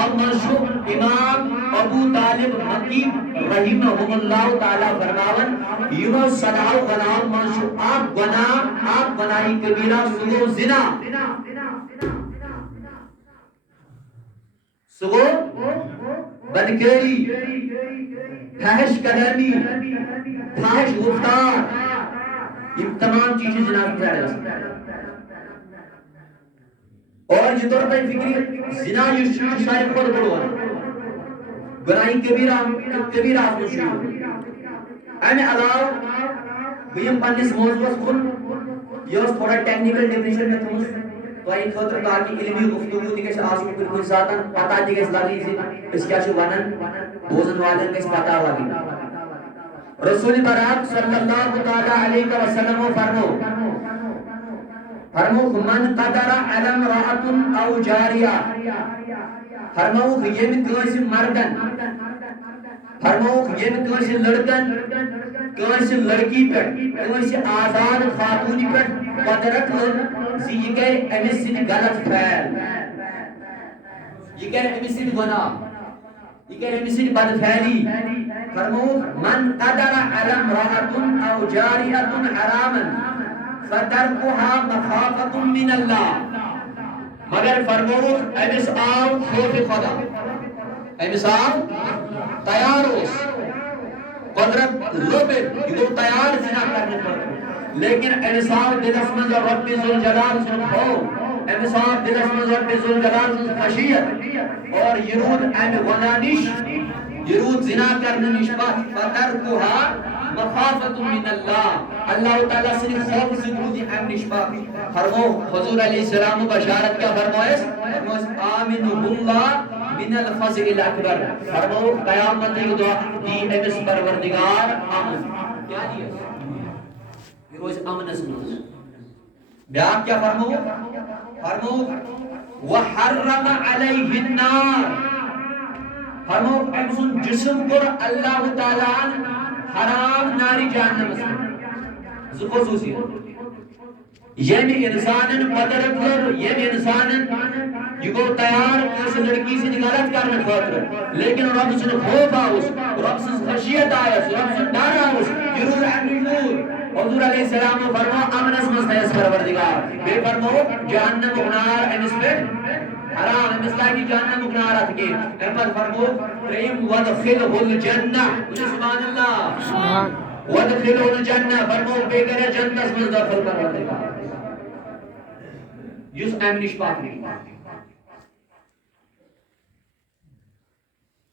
اب منشو امام ابو طالب مکی رحمہ اللہ تعالی فرماون یمو صداو غلام منشو آپ گناہی کبیرہ سگو زنا سگو بدکاری فحش کلامی فحش گفتار یہ تمام چیزیں جناب کی جائے گا اور یہ طور پر فکری زنا یہ شاید خود بڑھو ہے گناہی کبیرہ آپ شروع امی علاو بیم پانیس موضوع کن یہ تھوڑا ٹیکنیکل ڈیفینیشن میں تھوس تو آئی خطر تاکہ علمی گفتگو دیکھے سے آسو پر کوئی ذاتاً پتا دیکھے سے لگی سے اس کیا چھو ونن بوزن والن کس پتا لگی رسول برات صلی اللہ تعالی علیہ وسلم فرمو من قدر علم رأت او جاریہ فرمو یم کس مردن فرمو یم کس لڑکن کس لڑکی پر کس آزاد خاتونی پر قدرت یہ کہ امس سے غلط فعل یہ کہ امس سے گناہ یہ کہ امس سے بدفعلی فرمو من قدر علم رأت او جاریہ حراما فترکها مخافت من اللہ مگر فرمو امس آو خوف خدا امس آو تیار اس قدرت لبن یہ تیار زنا کرنے پر لیکن انسان دلس من رب ذوالجلال سن ہو انسان دلس من رب ذوالجلال سن خشیت اور یرود ام غنانش یرود زنا کرنے نشبت فترکها مخافت من اللہ اللہ تعالیٰ سے خوف سے دودی ام نشبت فرمو حضور علیہ السلام بشارت کیا فرمائش آمین اللہ من الفضل الاکبر فرمو قیامت ایک دعا دی امس پروردگار امن کیا دیا روز امن اسمز بیاق کیا فرمو وحرم علیہ النار فرمو امسن جسم پر اللہ تعالیٰ حرام ناری جہنم اسم خصوصی یم انسانن قدرت کر یم انسانن یہ کو تیار کس لڑکی سے غلط کرنے خاطر لیکن رب سے خوف آؤس رب سے خشیت آئس رب سے ڈر آؤس ضرور امنور حضور علیہ السلام فرما امن اسمس نیس پروردگار بے فرمو جہنم اگنار امس پہ حرام امس لائی جہنم اگنار اتکی امپر فرمو رحم ودخلہ الجنہ سبحان اللہ ودخلہ الجنہ فرمو بے کرے جنت اسمس داخل پروردگار یس امنش پاک نہیں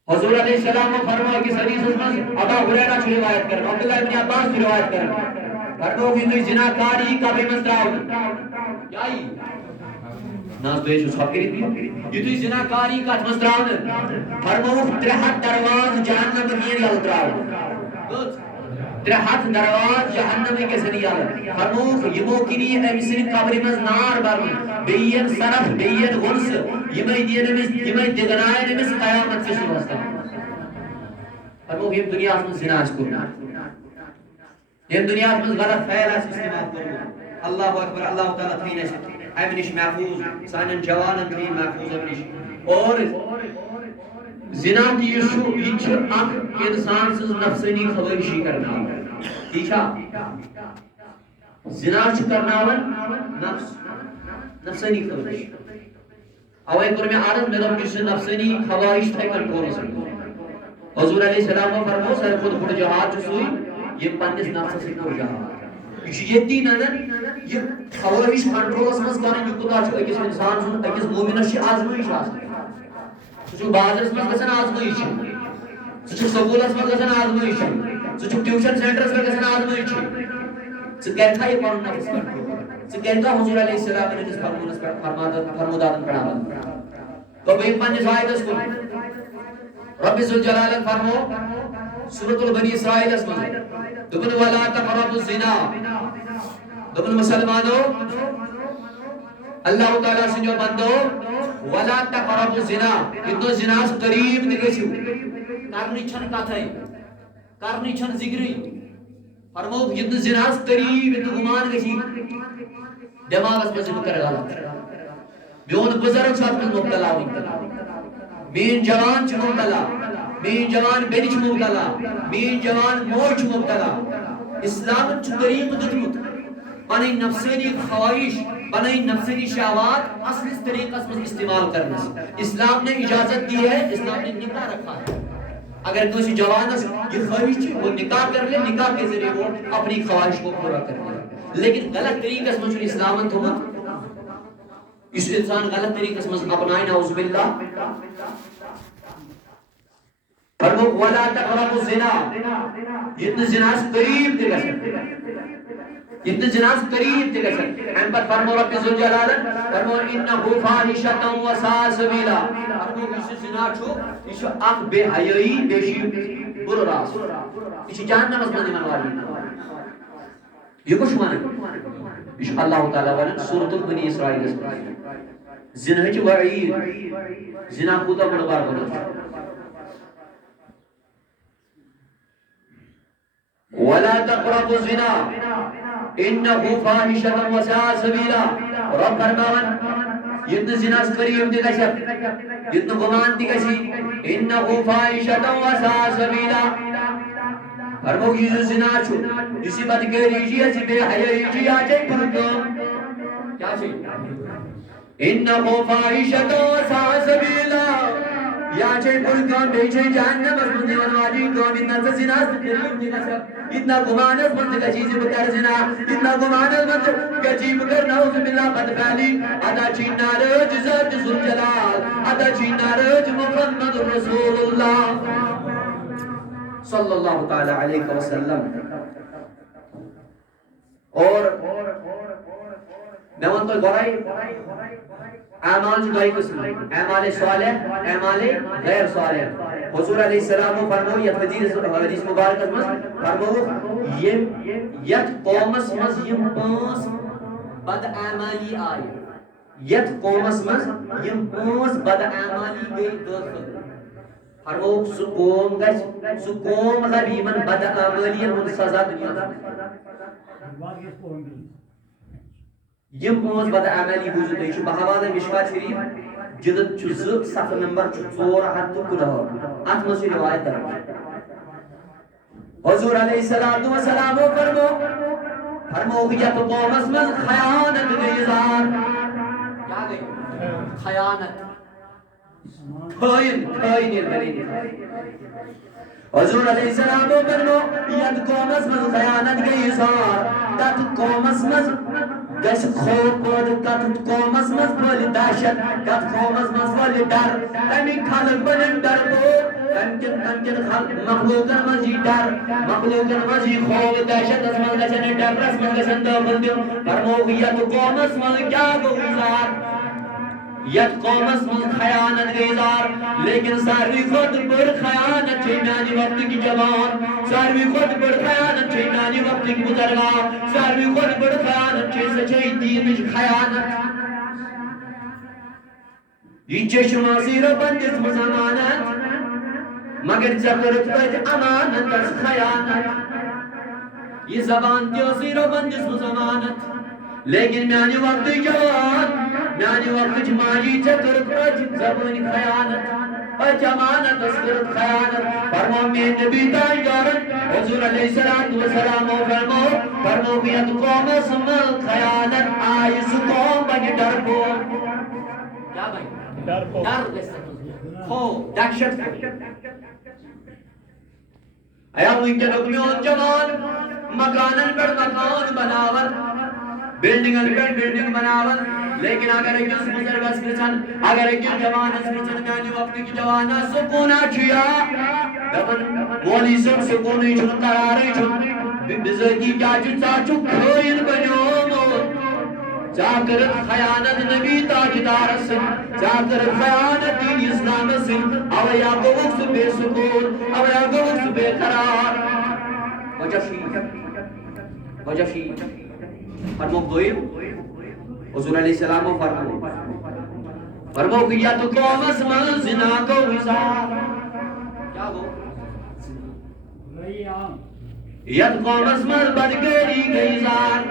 حضور علیہ السلام فرمایا کہ حدیث میں ابو ہریرہ کی روایت کر عبداللہ ابن عباس کی روایت کر فرمو کہ زناکاری کا بے مستراو کیا ہی ناس تو یہ سب کری یہ تو زناکاری کا مستراو فرمو ترہت دروازے جہنم میں یہ اتراو ترہت دروازے جہنم کے ذریعے فرمو یہ موکنی امسری قبر میں نار برن بیین صرف بیین غنس یمائی دگنائن میں قیامت سے سنوستا فرمو یہ دنیا میں زنا اس کو یہ دنیا میں غلط فعل اس استعمال کرو اللہ اکبر اللہ تعالی تھین ہے امنش محفوظ سانن جوانن تھین محفوظ امنش اور زنا کی یہ اخ انسان سے نفسانی خواہشی کرنا ٹھیک ہے زنا کرنا نفسانی خواہش اوے پر میں عادت میں دم سے نفسانی خواہش تھے کنٹرول سے حضور علیہ السلام فرمو سر خود بڑ جہاد جو سوئی یہ پنس نفس سے کو جہاد یہ دین نہ یہ خواہش کنٹرول اس میں کرنے کی کوتا ہے کہ انسان سن کہ مومن ہے آزمائش ہے جو بازرس میں گژھن آزمائش ہے جو سکولس میں گژھن آزمائش ہے جو ٹیوشن سینٹرز میں گژھن آزمائش ہے ژٕ کَرکھا یہِ پَنُن نفس کنٹرول ژٕ کَرکھا حضور علیہ السلام نے فرمانس پٮ۪ٹھ فرموداتن پڑھاوان تو بیٚیہِ پننِس آیتس کُن رب ذوالجلال فرمو سورۃ البنی اسرائیلس منٛز دوٚپُن ولا تقربوا الزنا دوٚپُن مسلمانو اللہ تعالیٰ سٕنٛدیو بندو ولا تقربوا الزنا یِتھ زناس قریب نہٕ گٔژھِو کرنٕچ چھنہٕ کتھے کرنٕچ چھنہٕ ذِکرٕے فرمو یِتھ زناس قریب یِتھ گمان گژھی دٮ۪ماغس منٛز بہٕ کرٕ غلط میون بزرگ چھُ اتھ منٛز مبتلا وٕنکٮ۪ن مین جوان چھ مبتلا مین جوان بین چھ مبتلا مین جوان موج چھ مبتلا اسلام چھ طریق دتمت پنن نفسانی خواہش پنن نفسانی شہوات اصل طریقہ میں استعمال کرنس اسلام نے اجازت دی ہے اسلام نے نکاح رکھا ہے اگر کسی جوانس یہ خواہش وہ نکاح کر لے نکاح کے ذریعے وہ اپنی خواہش کو پورا کر لے لیکن غلط طریقے سے اسلام تھومت اس انسان غلط طریقے سے اپنائے نعوذ باللہ فرمو ولا تقربوا الزنا جتنے زنا سے قریب تھے جتنے زنا سے قریب تھے ہم پر فرمو رب ذوالجلال فرمو انه فاحشۃ وساء سبیلا فرمو اس زنا چھو اس اخ بے حیائی بے شی بر راس اس جہنم میں من والی یہ کچھ معنی اس اللہ تعالی ون سورۃ بنی اسرائیل زنا چ وعید زنا خدا بڑا بار بنا ولا تقربوا الزنا انه فاحشۃ وساء سبیلا رب فرمان یہ زنا قریب دی گشت یہ گمان دی گشی انه فاحشۃ وساء سبیلا فرمو یہ زنا چھو اسی بدکاری جی اسی بے حیائی جی اجے پر کیا چھ انه فاحشۃ وساء سبیلا یا چھ پر کام بے چھ جہنم اس بندے والی قوم اتنا زنا قریب دی گشت اتنا گمان اس بند کا چیز بکر زنا اتنا گمان اس بند کا چیز بکر نعوذ باللہ بدفعلی ادا چینا رج ذات ذوالجلال ادا چینا رج محمد رسول اللہ صلی اللہ تعالی علیہ وسلم اور میں ون تو گورائی اعمال جو دائی قسم اعمال صالح اعمال غیر صالح حضور علیہ السلام فرمو یہ حدیث مبارک میں فرمو یت قومس مز یم پانچ بد اعمالی آئی یت قومس مز یم پانچ بد اعمالی گئی داخل فرمو سو قوم گش سو قوم لب یمن بد اعمالی ہن سزا دنیا یم پانچ بد اعمالی بوزو تھی چھ بہوان مشکات شریف جلد چھ صف نمبر 4 ات مز روایت ہے حضور علیہ السلام فرمو یا تو قوم من خیانت گزار کیا گئی خیانت خائن حضور علیہ السلام فرمو یا تو قوم من خیانت گزار تت قوم من گس خوف پود کت قومس مز پھل دہشت کت قومس مز پھل ڈر تمی خلق بنن ڈر بو تمکن مخلوقن مز یہ ڈر مخلوقن مز یہ خوف دہشت اس مز گژھن ڈر رس مز گژھن داخل دیو فرمو یت قومس مز کیا گزار یت قومس مز خیانت گزار لیکن ساروی خود بڑ خیانت چھ میانی وقت کی جوان ساروی خود بڑ خیانت چھ میانی وقت کی بزرگا ساروی خود بڑ خیانت چھ سچائی دین وچ خیانت یہ چشمہ زیرو بندس مز امانت مگر چکرت پت امانت اس خیانت یہ زبان تیو زیرو بندس مز امانت لیکن میانی وقت جوان میانی وقت ماجی چکرت پت زبانی خیانت اور جمانت اسکرت خیانت فرمو میں نبی تاجدارت حضور علیہ السلام فرمو بیت قوم اسمال خیانت آئی سکوم بنی ڈر کو کیا بھائی ڈر خو دہشت ایا مجھے نکلیون جوان مکانن پر مکان بناور بلڈنگن پر بلڈنگ بناور لیکن اگر ایک بزرگ اس کچن اگر ایک جوان اس کچن میانی وقت کی جوانا سکونہ چھیا دبن مولی سب سکونی چھن قراری چھن بزرگی چاچو چاچو کھوئن بنیومو چاکرت خیانت نبی تاجدار سن چاکرت خیانت دین اسلام سن اویا کو وقت بے سکون اویا کو وقت بے قرار وجہ شی فرمو دوئیم حضور علیہ السلام فرمو کہ یا تو قوم اسمان زنا کو وزار کیا گو ید قوم اسمان بدگری گئی زار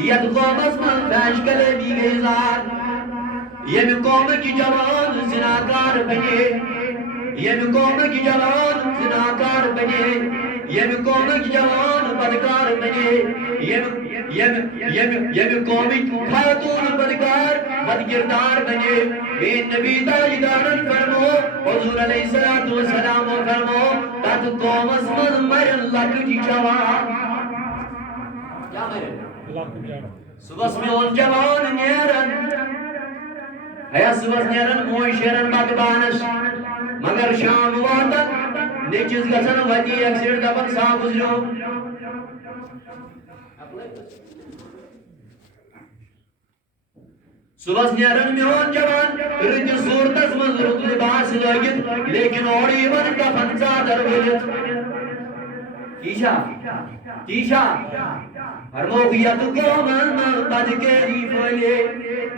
ید قوم اسمان فیش کلے بھی گئی زار یم قوم کی جوان زناکار بنے یم قوم کی جوان زناکار بنے یم قوم کی جوان بدکار بنے یم قوم خاتون بدکار بدکردار بنے بے نبی تاجدارن فرمو حضور علیہ السلام فرمو تات قوم اسمد مرن لکٹی جوان کیا مرن صبح میں ان جوان نیرن ہے صبح نیرن موئی شیرن مقبانس مگر شام واتن نیچز گسن وطی اکسیر دبن سا گزرو صبح نیرن میون جوان رت صورتس من رت لباس لگت لیکن اوڑی ون کفن چادر ولت تیشا فرموک ید قوم من بدکری پھلے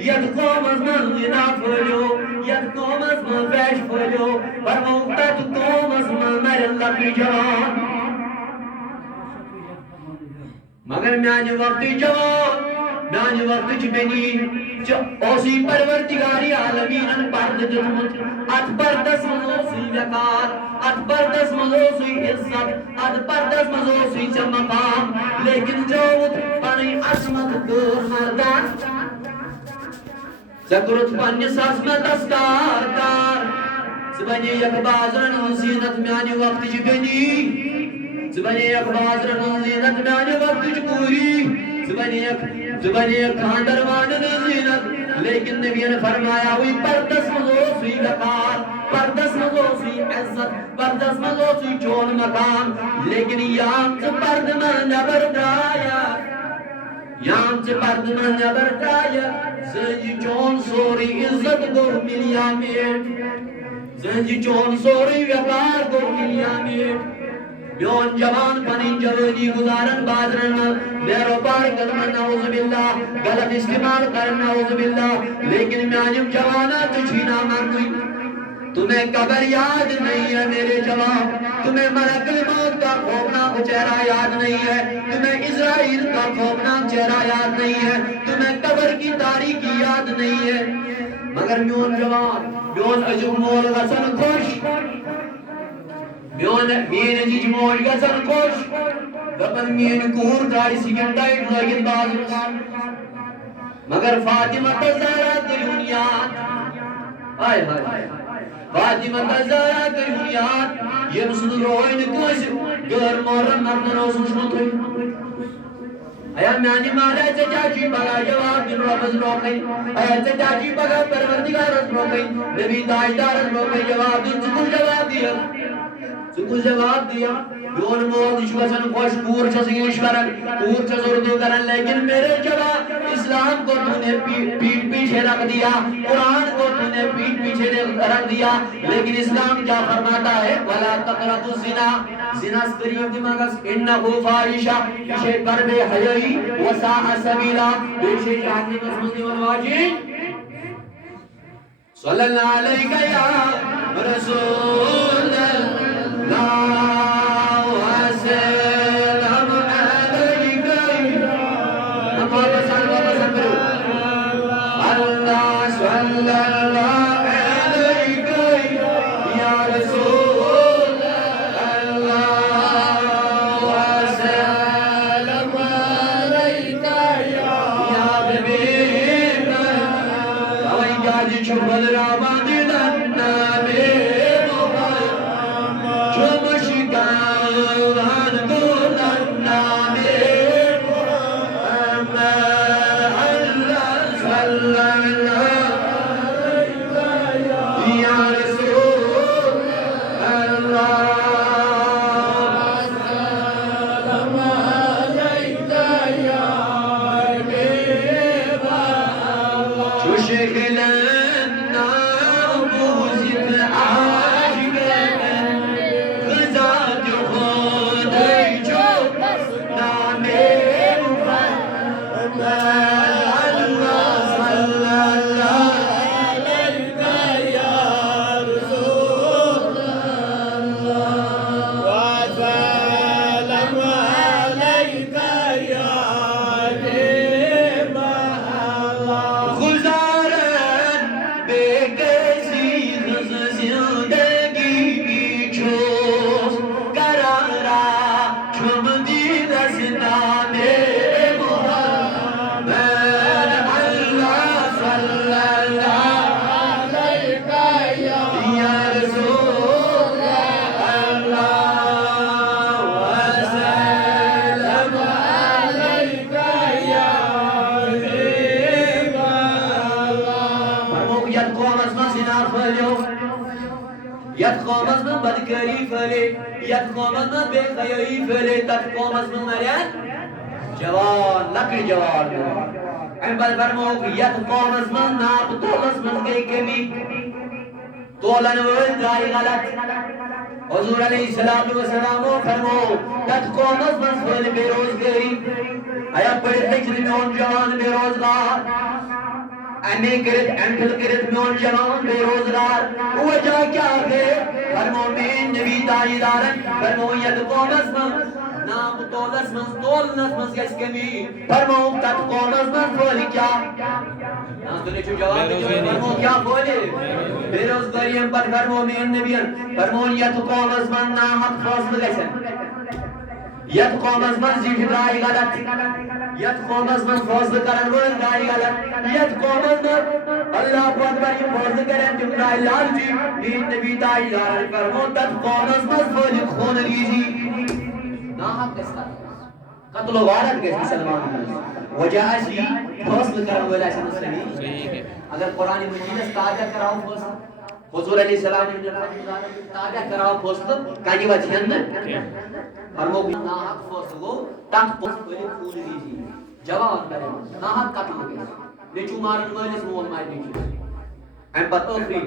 ید قوم من زنا پھلو ید قوم من فیش پھلو فرموک تت قوم من مرن لکڑی جوان مگر میانہ وقت جوان میانہ وقت بنی اوسی پروردگاری عالمین پرد دتمت ات پردس مزوسی وقار ات پردس مزوسی عزت ات پردس مزوسی مقام لیکن جوت پنی عظمت کر مردان زکرت پنس عظمت کار کار زبنی یک بازرن زینت میانی وقت بنی زبنی یک بازرن زینت میانی وقت پوری زبانی یک خاندر وانن زینت لیکن نبی نے فرمایا ہوئی پردس مزوسی وقار پردس مزوسی عزت پردس مزوسی چون مقام لیکن یام سے پرد من نبر دایا یام سے پرد من نبر دایا زنجی چون سوری عزت گو ملیا میٹ زنجی چون سوری وقار گو ملیا میٹ بیون جوان پنین جوانی گزارن بادرن بیرو پار کرنا نعوذ باللہ غلط استعمال کرنا نعوذ باللہ لیکن میانم جوانا تجھینا مرگوئی تمہیں قبر یاد نہیں ہے میرے جوان تمہیں ملک الموت کا خوفناک چہرہ یاد نہیں ہے تمہیں اسرائیل کا خوفناک چہرہ یاد نہیں ہے تمہیں قبر کی تاریکی یاد نہیں ہے مگر میون جوان میون عجب مول غسن خوش میون مین جیج موج گسن خوش دپن مین کور دائی سکن ٹائٹ لگن بازرس مگر فاطمہ تزارہ کریون یاد آئے ہائے فاطمہ تزارہ کریون یاد یہ مسلم روئین کس گر مورن مردن روزن شنطوئی ایا میانی مالا چچاچی بگا جواب دن ربز روکئی ایا چچاچی بگا پروردگار رس روکئی نبی تاجدار رس روکئی جواب دن سکل جواب دیا سکل جواب دیا بیون مول اشوسن خوش پور چس انگلش کرن پور چس اردو کرن لیکن میرے جواب اسلام کو تو نے پیٹ پیچھے رکھ دیا قرآن کو تو نے پیٹ پیچھے رکھ دیا لیکن اسلام کیا فرماتا ہے وَلَا تَقْرَبُ الزِّنَا زنا قریب دماغس انہو فاحشہ پیچھے کر بے حیائی وساء سبیلا پیچھے جہنم مسموزی والواجی صلی اللہ علیہ یا رسول اللہ یت قومس من بدکاری پھلے یت قومس من بے حیائی پھلے تت قومس من مرین جوان لکڑ جوان ام پتہ فرموک یت قومس من ناپ تولس من گئی کمی تولن ول درائے غلط حضور علیہ السلام فرمو تت قومس من پھل بے روزگاری ایا پڑھ لکھ میون جوان بے روزگار امی کرت امپل کرت میون جوان بے روزگار وجہ کیا ہے فرمو میں نبی تاجدارن فرمو ید قومس من نام تولس من تولنس من گس کمی فرمو تت قومس من پھل کیا ناظرین چھو جواب دیجئے فرمو کیا پھولے بے روزگاری ہم پر فرمو میں نبی فرمو ید قومس من ناحق فاصل گسن ید قومس من زیٹ درائی غلط ید قومس من فاصل کرن ول درائی غلط ید قومس من اللہ اکبر یہ فاصل کرن تم درائی لال جی میں نبی تاجدار فرمو تت قومس من پھل خون ریزی ناحق کس قتل و غارت کس مسلمان وجہ اسی فاصل کرن ول ایسا مسلمی اگر قرآن مجید اس تاجہ کراؤ فاصل حضور علیہ السلام نے تاجہ کراؤ فاصل کانی وجہن فرمو ناحق فاصل گو تک فاصل خون ریزی جواب کرے ناحق قتل گئے نیچو مارن مالس مول مار نیچو ام پتہ ٲخری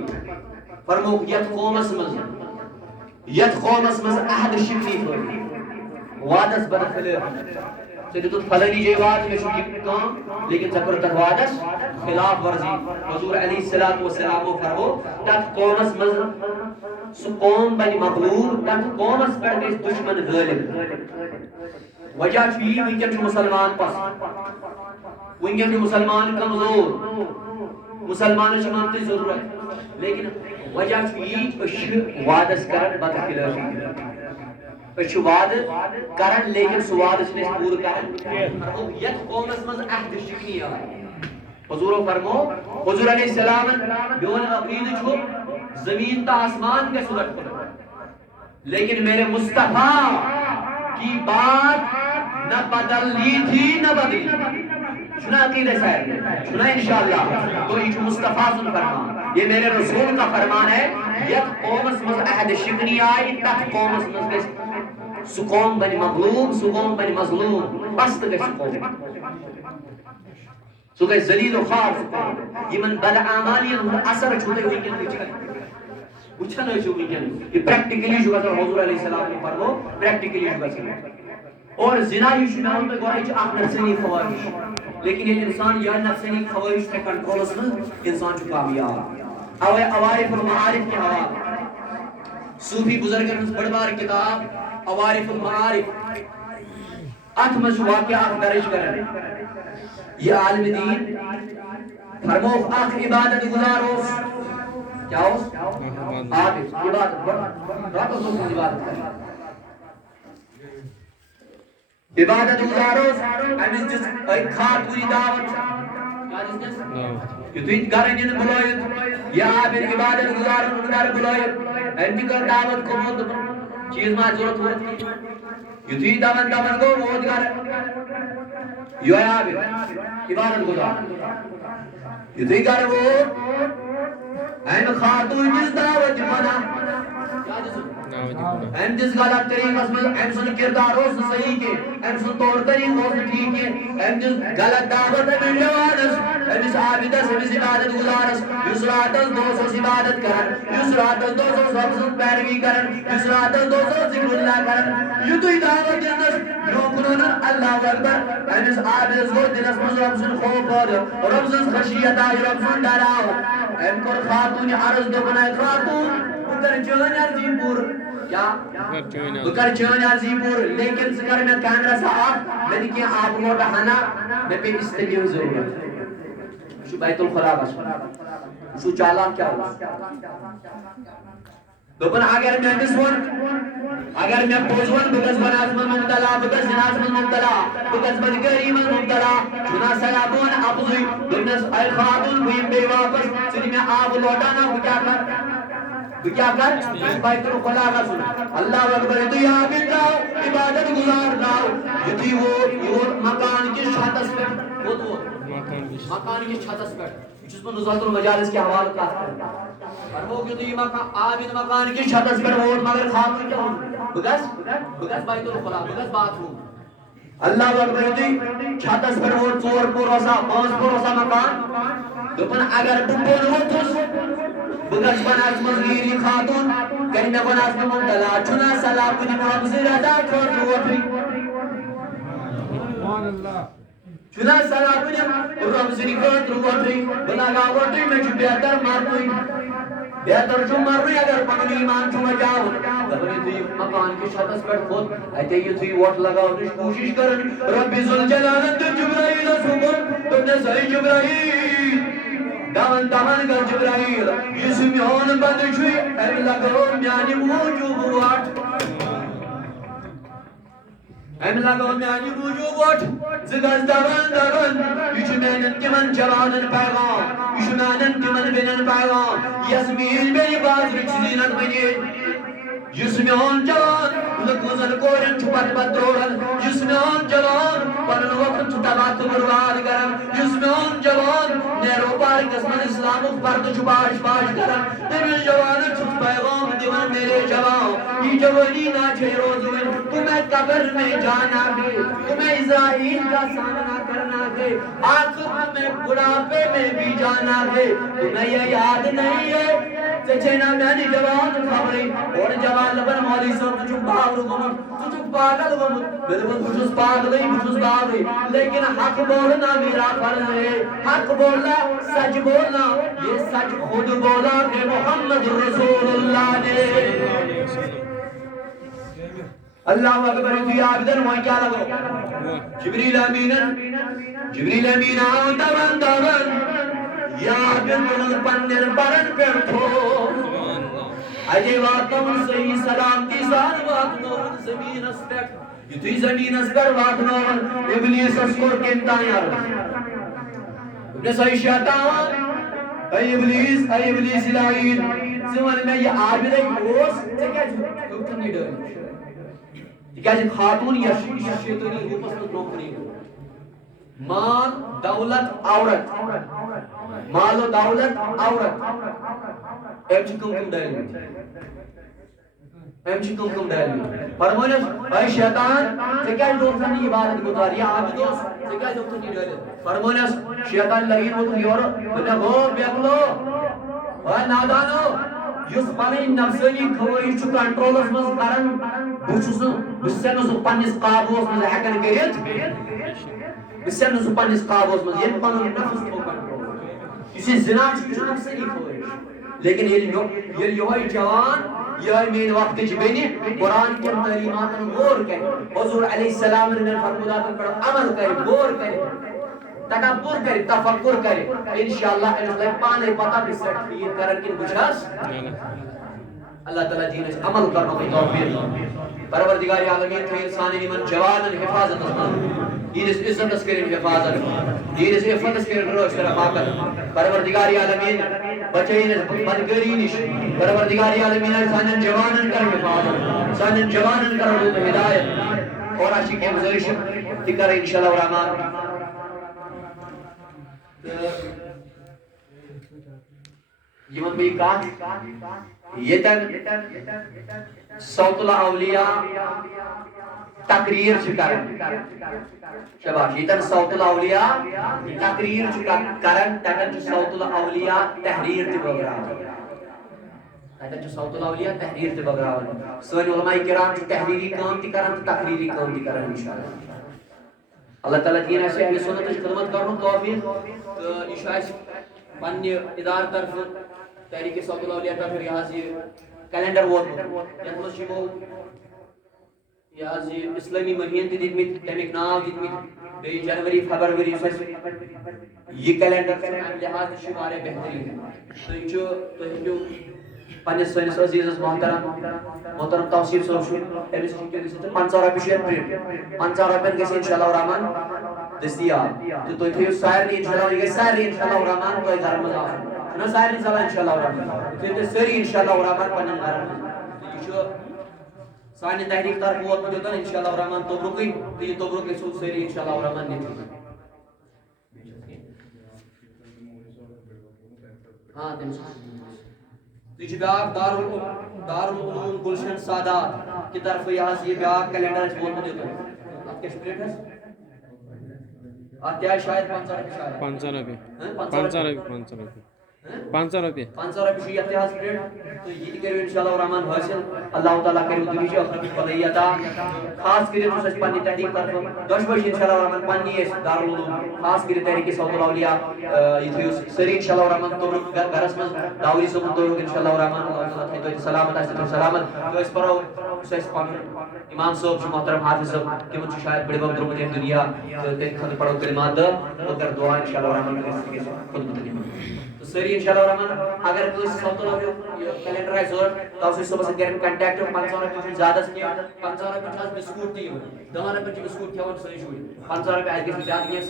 فرمو یت قومس مز عہد شکنی پھل وعدس بد خلاف ژے دِتُتھ فلٲنی جایہِ وعدٕ مےٚ چھُ یہِ کٲم لیکن ژےٚ کوٚرُتھ تتھ وعدس خلاف ورزی حضور علیہ السلام فرمو تتھ قومس مز سُہ قوم بنہِ مغلوب تتھ قومس پٮ۪ٹھ گژھِ دشمن غٲلب وجہ چھُ یی وٕنکٮ۪ن چھُ مسلمان پس وٕنکٮ۪ن چھُ مسلمان کمزور مسلمانس چھِ مدتٕچ ضروٗرت لیکن وجہ چھُ یی أسۍ چھِ وعدس کران بد خلافی أسۍ چھِ وعدٕ کران لیکن سُہ وعدٕ چھِنہٕ أسۍ پوٗرٕ کران یتھ قومس منٛز عہدِ شکنی آیہِ حضورو فرمو حضور علیہ السلام میون عقیدٕ چھُ زمین تہٕ آسمان گژھِ الٹ پلٹ لیکن میرے مصطفیٰ کی بات نہ بدلنی تھی نہ بدلی چھنا عقیدہ صاحب چھنا انشاءاللہ تو یہ چھو مصطفیٰ سن فرمان یہ میرے رسول کا فرمان ہے یک قومس مز عہد شکنی آئی تک قومس مز گئے سو قوم بنی مغلوب سو قوم بنی مظلوم بست گئے سو قوم سو گئے ذلیل و خوار سو قوم یہ من بد اعمالین اثر چھوٹے ہوئی کیا وچھن ہے جو ویکن یہ پریکٹیکلی جو گزر حضور علیہ السلام نے فرمو پریکٹیکلی جو گزر اور زنا یہ شنہ ہم پہ گوئی چھ اخ نفسانی خواہش لیکن یہ انسان یا نفسانی خواہش تے کنٹرولس میں انسان چھو کامیاب اوے عوارف المعارف کے حوالے صوفی بزرگن بڑ بار کتاب عوارف المعارف ات مز واقعہ درج کرن یہ عالم دین فرمو اخ عبادت گزاروس کیا ہو عابد عبادت راتوں سے عبادت کریں عبادت گزاروس امس جس خاتونی دعوت کیا جس کہ تو گھر جن بلائیت یا عابد عبادت گزارن گھر بلائیت انتی کر دعوت کو موت چیز ما ضرورت ہوتی یہ تو دعوت کو موت گھر یہ عابد عبادت گزار یہ تو گھر وہ این خاتون جس دعوت منا این جس غلط طریقہ میں این سن کردار ہو صحیح کے این سن طور طریق ہو ٹھیک ہے این جس غلط دعوت ہے جوانس این اس عابدس این اس عبادت گزارس یسراتس دوسو عبادت کرن یسراتس دوسو سب پیروی کرن یسراتس دوسو ذکر اللہ کرن یہ تو دعوت جنس نوکرون اللہ اکبر این اس عابدس کو دلس مز رب سن خوف ہو رب سن خشیت آئی رب سن ڈراؤ این کور خاتون عرض دو بنائے خاتون بکر چون عرضی پور کیا بکر چون عرضی پور لیکن سکر میں کیمرہ صاحب میں نے کیا آپ کو رہنا میں پہ استجیو ضرورت شو بیت الخلا بس شو چالا کیا ہو دوپن اگر میں نسون اگر میں بوزون بکس بناس من مبتلا بکس جناس من مبتلا بکس بدگری من مبتلا چنا سلابون ابزوی دنس اے خاتون بھیم بے واپس سنی میں آب لوٹانا بکیا کر بیت الخلا کا سن اللہ اکبر تو یا عابد لاؤ عبادت گزار لاؤ یہ وہ مکان کی چھتس پر مکان کی چھتس پر جس میں نزہت المجالس کے حوالے کا فرمو کہ تو مکان آمین مکان کی چھتس پر ووٹ مگر خاتون کیا ہوں بگس بیت الخلا بگس باتھ روم اللہ اکبر دی چھتس پر ووٹ 4 پوروسا 5 پوروسا مکان دپن اگر بہ بون ووتس بگس بناس مزگیری خاتون کہ مے بناس ممتلا چھنا صلاح کن محمد رضا خود ووٹ چنا صلاح کن رمزی خود ووٹ بلغا ووٹ میں بہتر مارنوئی بہتر چھو مرنوئی اگر پنن ایمان چھو بچاؤ دپن تھی مکان کی چھتس پر خود اتے یہ تھی ووٹ لگاؤ کوشش کرن رب ذوالجلال تو جبرائیل صبح تو نے صحیح جبرائیل دامن دامن کر جبرائیل یس میون بند چھوئی ایم لگو میانی موجوب ووٹ ایم لگو میانی موجوب ووٹ زگز دامن دامن یہ میانن تمن جوانن پیغام یہ میانن تمن بینن پیغام یس میل بینی باز رچ زینت بنی جس میون جوان لکوزن کورن چھو پت پت دوڑن جس میون جوان پنن وقت چھو تباہ تو برباد کرن جس میون جوان نیرو پارکس من اسلام پرد چھو باش باش کرن تمہیں جوان چھو پیغام دیون میرے جوان یہ جوانی نہ چھے روزوین تمہیں قبر میں جانا ہے تمہیں اسرائیل کا سامنا کرنا ہے آخر تمہیں بڑھاپے میں بھی جانا ہے تمہیں یہ یاد نہیں ہے چچینا میانی جوان خبری اور جوان لبن مولی صاحب تجھو باغ گمت تجھو پاگل گمت بالکل بجھوز پاگلی بجھوز باغی لیکن حق بولنا میرا فرض ہے حق بولنا سچ بولنا یہ سچ خود بولا کہ محمد رسول اللہ نے اللہ اکبر کی عابدن وہاں کیا لگو جبریل امین آؤ دون دون یا بندن پنن برن پر تھو اجے واتن صحیح سلامتی سان واتنون زمین اسپیٹ یہ تھی زمین اسپیٹ واتنون ابلیس اسکور کمتان یار ابن صحیح شیطان اے ابلیس لائن زمان میں یہ عابد ہے اوس سے کیا چھوٹن نہیں ڈر یہ کیا خاتون یا شیطانی روپس میں نوکری مال دولت عورت مال و دولت عورت ایم چی کم ڈائل فرمانیس اے شیطان سے کیا دوستانی عبادت گزار یا عابدوس سے کیا دوستانی ڈائل فرمانیس شیطان لگین ہوتا یور بنا ہو بیکلو اے نادانو یس پانی نفسانی خواہش چھو کنٹرولس مز کرن بسن سو پنس قابوس مز ہیکن کریت بسن سو پنس قابوس مز یم پنن نفس کو کنٹرول کسی زنا چھو نفسانی خواہش لیکن یہ یوہی جوان یہ مین وقت جبینی قرآن کے تعلیمات غور کرے حضور علیہ السلام نے فرمودات پر عمل کرے غور کرے تکبر کرے تفکر کرے انشاءاللہ انشاءاللہ پانے پتہ بھی سرٹیفکیٹ کرن کی بچاس اللہ تعالیٰ دین اس عمل کرنا کی توفیق پروردگار عالمین کے انسانی من جوان حفاظت اسمان دین اس عزت اس کریں حفاظت دین اس عفت اس کریں روش طاقت پروردگار عالمین بچین بدگری نش پروردگار عالمین سانن جوانن کر حفاظت سانن جوانن کر روح ہدایت اور عاشق گزارش تکر انشاءاللہ الرحمن یہ بھی کہا یہ تن صوت الاولیاء تقریر کرن شباش یہ تن صوت الاولیاء تقریر کرن تن صوت الاولیاء تحریر تے بغراو تن صوت الاولیاء تحریر تے بغراو سن علماء کرام تحریری کام تے کرن تقریری کام تے کرن انشاءاللہ اللہ تعالیٰ دین ایسے اہل سنت کی خدمت کرنو توفیق یہ شاید پنی ادار طرف تحریک صوت الاولیاء طرف ریاضی کیلنڈر ووت یتمس شمو ریاضی اسلامی مہین تی دیتمیت تمیک ناو دیتمیت بے جنوری فبروری یہ کیلنڈر لحاظ شمارے بہترین ہے تو ہنجو پنس سنس عزیز محترم توصیف صاحب شو ایمس کی کیا 50 روپے شیئر پرنٹ 50 روپے کے انشاءاللہ الرحمن دستیاب تو تھیو سائر انشاءاللہ یہ سائر انشاءاللہ الرحمن تو گھر میں آ نا سائر انشاءاللہ الرحمن پھر سری انشاءاللہ الرحمن پنن گھر میں یہ سانی تحریک طرف ووت دیتا انشاءاللہ الرحمن توبرکی تو یہ توبرکی سو سری انشاءاللہ الرحمن نہیں ہاں تمس تیج بیاکھ دارالعلوم گلشن سادات کی طرف یہ بیاکھ کیلنڈر ووتمت یوتن ات کیا ڈیٹ ات کیا شاید 500 رۄپیہِ 500 رۄپیہِ 500 یہ تو یہ کرو انشاءاللہ الرحمن حاصل اللہ تعالیٰ کرو دنیا آخرت بھلائی عطا خاص کر پنہ تحریک طرف دشوش انشاءاللہ الرحمن پنی دارالعلوم خاص کر تحریک صوت الاولیاء یہ تھو سری انشاءاللہ الرحمن تم گھرس من داوری صبح تو انشاءاللہ الرحمن اللہ تعالیٰ تھے سلامت آس سلامت تو اس پرو پن امام صاحب محترم حافظ صاحب تم شاید بڑے بب درمت دنیا تم خود پڑھو کلمات اور کر دعا انشاءاللہ الرحمن خود سری انشاءاللہ الرحمن اگر کوئی صوت کیلنڈر ہے ضرورت تو صبح سے کریں کنٹیکٹ 500 رۄپیہِ زیادہ کی 500 رۄپیہِ بسکوٹ تھی 10 رۄپیہِ بسکوٹ کھیون سری شوی 500 رۄپیہِ آج گژھِ زیادٕ کینٛہہ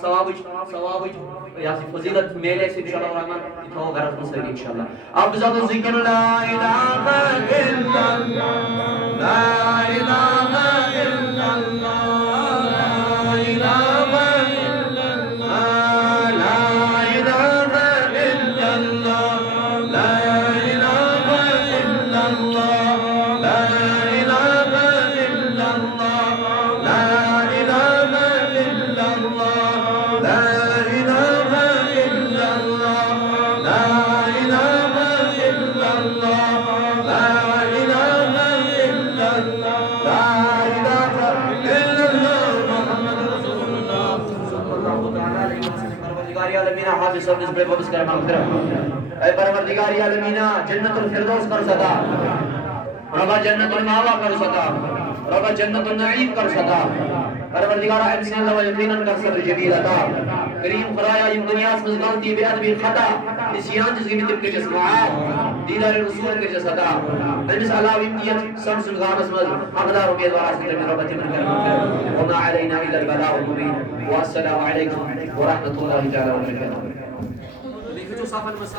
ثوابٕچ یہ فضیلت میلے انشاءاللہ الرحمن یہ تھاو گھرس منٛز سٲری انشاءاللہ افضل ذکر لا الہ الا اللہ لا الہ الا اللہ لا اے پروردگار عالمین جنت الفردوس کر سدا رب جنت الماوا کر سدا رب جنت النعیم کر سدا پروردگار انسان لو یقینا کر سدا جمیل عطا کریم خدایا یم دنیا میں غلطی بے ادبی خطا نسیان جس کی تم کے جس معاف دیدار رسول کے جس عطا انس علاوہ امتیت شمس الغامس مز حقدار و بیدوار استے میں رب تمن کر وما علینا الا البلاغ المبین والسلام علیکم ورحمۃ اللہ تعالی وبرکاتہ